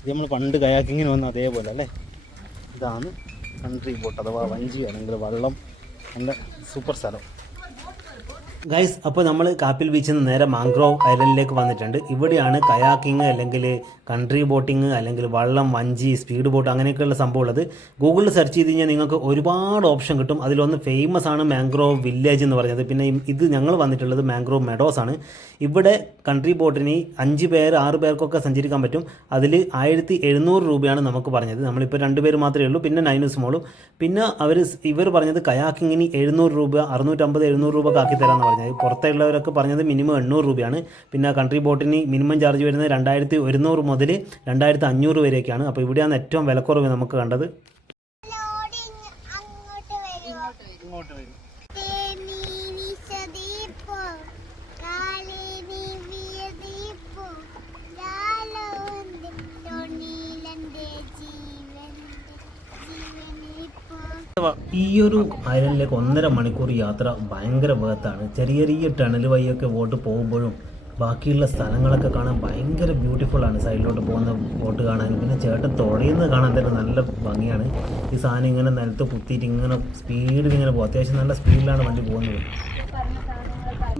ഇത് നമ്മൾ പണ്ട് കയാക്കിങ്ങിന് വന്ന അതേപോലെ അല്ലേ. ഇതാണ് കൺട്രി ബോട്ട് അഥവാ വഞ്ചി അല്ലെങ്കിൽ വള്ളം. നല്ല സൂപ്പർ സ്ഥലം ഗൈസ്. അപ്പോൾ നമ്മൾ കാപ്പിൽ ബീച്ചിൽ നിന്ന് നേരെ മാംഗ്രോവ് ഐലൻഡിലേക്ക് വന്നിട്ടുണ്ട്. ഇവിടെയാണ് കയാക്കിങ് അല്ലെങ്കിൽ കൺട്രി ബോട്ടിങ് അല്ലെങ്കിൽ വള്ളം, വഞ്ചി, സ്പീഡ് ബോട്ട് അങ്ങനെയൊക്കെയുള്ള സംഭവം ഉള്ളത്. ഗൂഗിളിൽ സെർച്ച് ചെയ്ത് കഴിഞ്ഞാൽ നിങ്ങൾക്ക് ഒരുപാട് ഓപ്ഷൻ കിട്ടും. അതിലൊന്ന് ഫേമസ് ആണ് മാംഗ്രോവ് വില്ലേജ് എന്ന് പറഞ്ഞത്. പിന്നെ ഇത് ഞങ്ങൾ വന്നിട്ടുള്ളത് മാംഗ്രോവ് മെഡോസ് ആണ്. ഇവിടെ കൺട്രി ബോട്ടിന് 5 പേർ 6 പേർക്കൊക്കെ സഞ്ചരിക്കാൻ പറ്റും. അതിൽ 1700 രൂപയാണ് നമുക്ക് പറഞ്ഞത്. നമ്മളിപ്പോൾ 2 പേര് മാത്രമേ ഉള്ളൂ, പിന്നെ നൈനൂസ് മോളും. പിന്നെ ഇവർ പറഞ്ഞത് കയാക്കിങ്ങിന് 700 രൂപ 650-700 രൂപ ആക്കി തരാമെന്ന് പറഞ്ഞത്. പുറത്തുള്ളവരൊക്കെ പറഞ്ഞത് മിനിമം 800 രൂപയാണ്. പിന്നെ കൺട്രി ബോട്ടിന് മിനിമം ചാർജ് വരുന്നത് 2100 മുതൽ 2500 വരെയൊക്കെയാണ്. അപ്പോൾ ഇവിടെയാണ് ഏറ്റവും വിലക്കുറവ് നമുക്ക് കണ്ടത്. ഈ ഒരു ഐലൻഡിലേക്ക് 1.5 മണിക്കൂർ യാത്ര ഭയങ്കര വേർത്താണ്. ചെറിയ ചെറിയ ടണൽ വഴിയൊക്കെ ബോട്ട് പോകുമ്പോഴും ബാക്കിയുള്ള സ്ഥലങ്ങളൊക്കെ കാണാൻ ഭയങ്കര ബ്യൂട്ടിഫുൾ ആണ്. സൈഡിലോട്ട് പോകുന്ന ബോട്ട് കാണാൻ, പിന്നെ ചേട്ടൻ തുഴയുന്നത് കാണാൻ തന്നെ നല്ല ഭംഗിയാണ്. ഈ സാധനം ഇങ്ങനെ നിലത്ത് കുത്തിയിട്ട് ഇങ്ങനെ സ്പീഡിൽ ഇങ്ങനെ പോകും. അത്യാവശ്യം നല്ല സ്പീഡിലാണ് വണ്ടി പോകുന്നത്.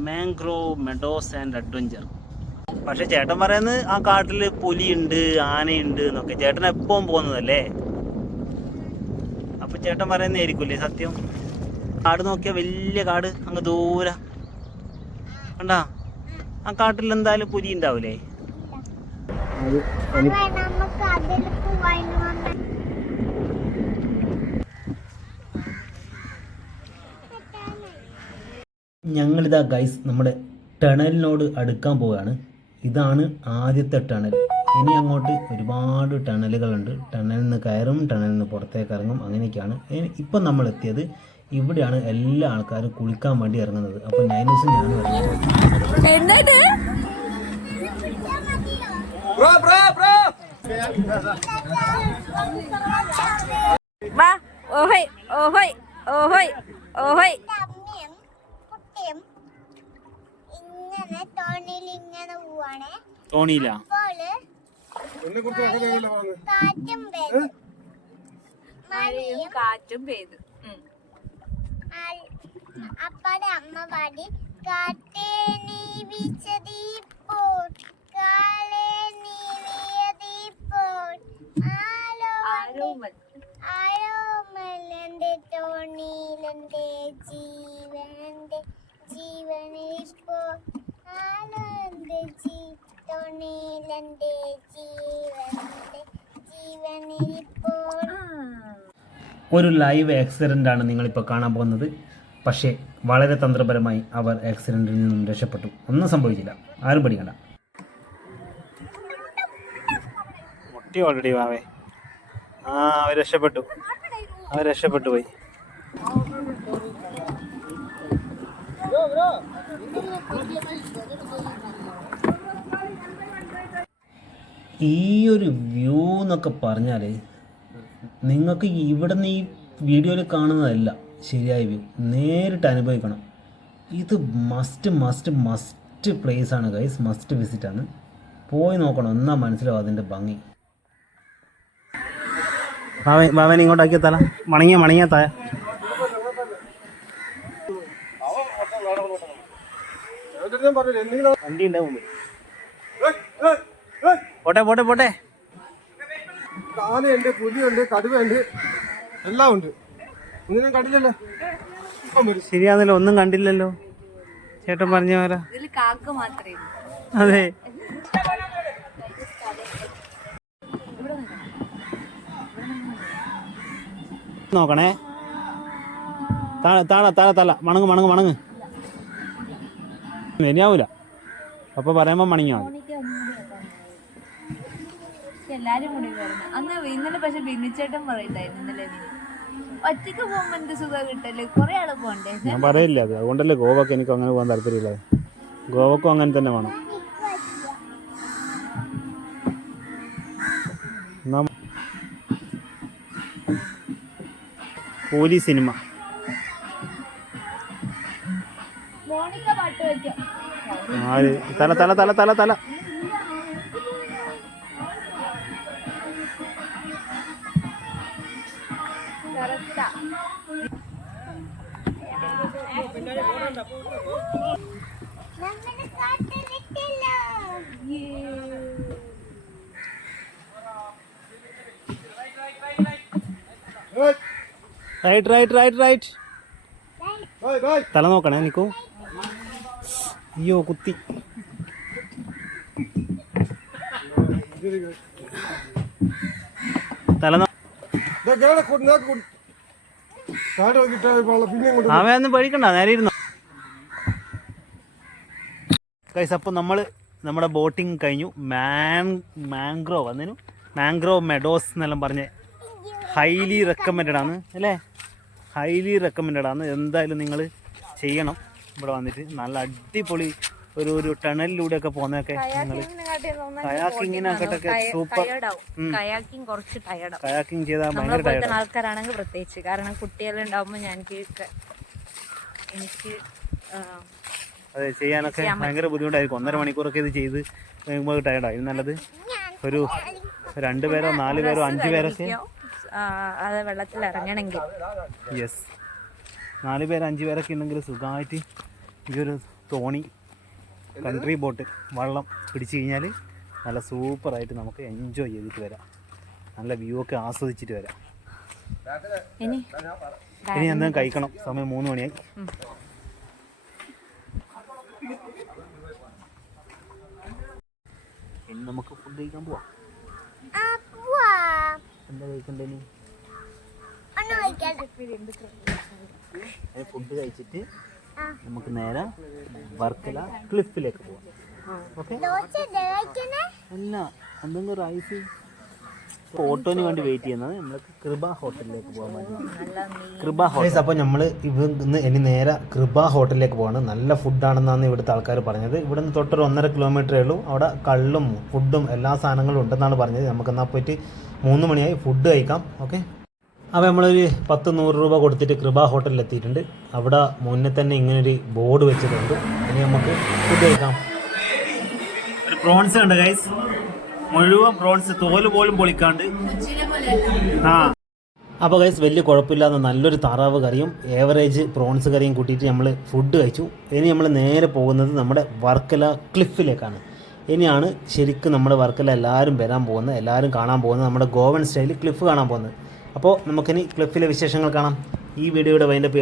Mangrove meadows and adventure. പക്ഷെ ചേട്ടൻ പറയുന്നത് ആ കാട്ടിൽ പുലിയുണ്ട്, ആനയുണ്ട് എന്നൊക്കെ. ചേട്ടൻ എപ്പോഴും പോകുന്നതല്ലേ, അപ്പോൾ ചേട്ടൻ പറയുന്നതായിരിക്കില്ലേ സത്യം. കാട് നോക്കിയാൽ വലിയ കാട് അങ്ങ് ദൂരെ കണ്ടാ. ആ കാട്ടിൽ എന്തായാലും പുലി ഉണ്ടാവൂലേ. ഞങ്ങളിതാ ഗൈസ് നമ്മുടെ ടണലിനോട് അടുക്കാൻ പോവുകയാണ്. ഇതാണ് ആദ്യത്തെ ടണൽ. ഇനി അങ്ങോട്ട് ഒരുപാട് ടണലുകളുണ്ട്. ടണലിൽ നിന്ന് കയറും, ടണലിൽ നിന്ന് പുറത്തേക്ക് ഇറങ്ങും, അങ്ങനെയൊക്കെയാണ്. ഇപ്പം നമ്മൾ എത്തിയത് ഇവിടെയാണ്. എല്ലാ ആൾക്കാരും കുളിക്കാൻ വേണ്ടി ഇറങ്ങുന്നത്. അപ്പോൾ നൈനൂസും ഞാനും ഇറങ്ങുന്നത്. തോണിയില്ല കാറ്റും പെയ്തു. അപ്പാടെ അമ്മ പാടി കാറ്റേ നീ വീശതീപ്പോൾ ആരോമലന്റെ തോണിയിലെന്റെ ജീവന്റെ ജീവനിപ്പോൾ ആലോന്റെ തോണിയിലെന്റെ ജീവന്റെ ജീവനിപ്പോൾ. ഒരു ലൈവ് ആക്സിഡൻ്റ് ആണ് നിങ്ങളിപ്പോൾ കാണാൻ പോകുന്നത്. പക്ഷേ വളരെ തന്ത്രപരമായി അവർ ആക്സിഡൻറ്റിൽ നിന്നും രക്ഷപ്പെട്ടു. ഒന്നും സംഭവിച്ചില്ല, ആരും പഠിക്കണ്ട. മുട്ടി ഓൾറെഡി വാവേ. അവർ രക്ഷപ്പെട്ടു പോയി. ഈ ഒരു വ്യൂ എന്നൊക്കെ പറഞ്ഞാൽ നിങ്ങൾക്ക് ഇവിടെ നിന്ന് ഈ വീഡിയോയിൽ കാണുന്നതല്ല ശരിയായ വ്യൂ, നേരിട്ട് അനുഭവിക്കണം. ഇത് മസ്റ്റ് പ്ലേസ് ആണ് ഗൈസ്, മസ്റ്റ് വിസിറ്റാണ്. പോയി നോക്കണം, എന്നാ മനസ്സിലാവും അതിൻ്റെ ഭംഗി. ബാവൻ ഇങ്ങോട്ടാക്കിയ തല മണങ്ങിയ തായ. വണ്ടി ഉണ്ടാവും. പോട്ടെ ആനയുണ്ട്, പുലിയുണ്ട്, കടുവയുണ്ട്, എല്ലാം ഉണ്ട്. ഒന്നിനും കണ്ടില്ലല്ലോ. ശരിയാന്നല്ലോ, ഒന്നും കണ്ടില്ലല്ലോ. ചേട്ടൻ പറഞ്ഞ പോലെ അതെ. നോക്കണേ, തല മണങ്ങ് ശരിയാവൂല. അപ്പൊ പറയുമ്പോ മണിങ്ങാവും. എല്ലാരും കൂടി അന്ന് ഇന്നലെ പക്ഷെ ബിന്നിച്ചേട്ടൻ പറയണ്ടായിരുന്നു ഇന്നലെ ഒറ്റയ്ക്ക് പോകുമ്പോ എന്ത് സുഖം കിട്ടല്, കുറെ ആള് പോണ്ടേ. ഞാൻ പറയില്ല അത്, അതുകൊണ്ടല്ലേ ഗോവക്ക് എനിക്ക് അങ്ങനെ പോകാൻ താല്പര്യമില്ല. ഗോവക്കും അങ്ങനെ തന്നെ വേണം. പോലീസ് സിനിമ തല right right right right. Bye bye. തല നോക്കണേ നിക്കൂ. അയ്യോ കുത്തി. തല അവയൊന്നും പേടിക്കണ്ട, നേരെ ഇരുന്നു. ഗൈസ് അപ്പോൾ നമ്മൾ നമ്മുടെ ബോട്ടിങ് കഴിഞ്ഞു. മാംഗ്രോവ് അതിനു മാംഗ്രോവ് മെഡോസ് എന്നെല്ലാം പറഞ്ഞ് ഹൈലി റെക്കമെൻഡഡ് ആണ് അല്ലേ, ഹൈലി റെക്കമെൻഡഡ് ആണ്. എന്തായാലും നിങ്ങൾ ചെയ്യണം ഇവിടെ വന്നിട്ട്. നല്ല അടിപൊളി ഒരു ടണലിലൂടെയൊക്കെ പോകുന്നതൊക്കെ നിങ്ങൾ കയാക്കിങ്ങിനൊക്കെ സൂപ്പർ. കയാക്കിങ് ചെയ്താൽ ഭയങ്കര ടയർഡ് ആൾക്കാരാണെങ്കിൽ പ്രത്യേകിച്ച്, കാരണം കുട്ടികളുണ്ടാവുമ്പോൾ എനിക്ക് അതെ ചെയ്യാനൊക്കെ ഭയങ്കര ബുദ്ധിമുട്ടായിരിക്കും. 1.5 മണിക്കൂറൊക്കെ ഇത് ചെയ്ത് കഴിയുമ്പോൾ ടയർഡായി. നല്ലത് ഒരു 2 പേരോ 4 പേരോ 5 പേരൊക്കെ അത് വെള്ളത്തിൽ ഇറങ്ങണമെങ്കിൽ. യെസ്, 4 പേര് 5 പേരൊക്കെ ഉണ്ടെങ്കിൽ സുഖമായിട്ട് ഈ ഒരു തോണി കൺട്രി ബോട്ട് വള്ളം പിടിച്ചു കഴിഞ്ഞാൽ നല്ല സൂപ്പറായിട്ട് നമുക്ക് എൻജോയ് ചെയ്തിട്ട് വരാം. നല്ല വ്യൂ ഒക്കെ ആസ്വദിച്ചിട്ട് വരാം. ഇനി എന്തെങ്കിലും കഴിക്കണം. സമയം 3 മണിയായി. ഇനി നമുക്ക് ഫുഡ് കഴിക്കാൻ പോവാം. എന്താ കഴിക്കണ്ടേ? ഫുഡ് കഴിച്ചിട്ട് നമുക്ക് നേരെ വർക്കല ക്ലിഫിലേക്ക് പോവാം. ഓക്കെ, അല്ല എന്തെങ്കിലും റൈസ് ഓട്ടോന് വേണ്ടി വെയിറ്റ് ചെയ്യുന്നത്. നമ്മൾക്ക് കൃപ ഹോട്ടലിലേക്ക് പോകാൻ വേണ്ടി. കൃപ ഹോട്ടൽ. അപ്പോൾ നമ്മൾ ഇന്ന് ഇനി നേരെ കൃപ ഹോട്ടലിലേക്ക് പോവാണ്. നല്ല ഫുഡാണെന്നാണ് ഇവിടുത്തെ ആൾക്കാർ പറഞ്ഞത്. ഇവിടെ നിന്ന് തൊട്ടൊരു 1.5 കിലോമീറ്ററേ ഉള്ളൂ. അവിടെ കള്ളും ഫുഡും എല്ലാ സാധനങ്ങളും ഉണ്ടെന്നാണ് പറഞ്ഞത്. നമുക്കെന്നാൽ പോയിട്ട് 3 മണിയായി ഫുഡ് കഴിക്കാം. ഓക്കെ, അപ്പോൾ നമ്മളൊരു 10-100 രൂപ കൊടുത്തിട്ട് കൃപ ഹോട്ടലിൽ എത്തിയിട്ടുണ്ട്. അവിടെ മുന്നേ തന്നെ ഇങ്ങനൊരു ബോർഡ് വെച്ചിട്ടുണ്ട്. ഇനി നമുക്ക് ഫുഡ് കഴിക്കാം. ഒരു പ്രോൺസ് ഉണ്ട് ഗൈസ്, മുഴുവൻ പ്രോൺസ്, തോല് പോലും പൊളിക്കാണ്ട്. ആ അപ്പോൾ ഗൈസ് വലിയ കുഴപ്പമില്ലാത്ത നല്ലൊരു താറാവ് കറിയും ഏവറേജ് പ്രോൺസ് കറിയും കൂട്ടിയിട്ട് നമ്മൾ ഫുഡ് കഴിച്ചു. ഇനി നമ്മൾ നേരെ പോകുന്നത് നമ്മുടെ വർക്കല ക്ലിഫിലേക്കാണ്. ഇനിയാണ് ശരിക്കും നമ്മുടെ വർക്കല എല്ലാവരും വരാൻ പോകുന്നത്, എല്ലാവരും കാണാൻ പോകുന്നത്, നമ്മുടെ ഗോവൻ സ്റ്റൈൽ ക്ലിഫ് കാണാൻ പോകുന്നത്. അപ്പോൾ നമുക്കിനി ക്ലിഫിലെ വിശേഷങ്ങൾ കാണാം. ഈ വീഡിയോയുടെ വൈൻഡപ്പ്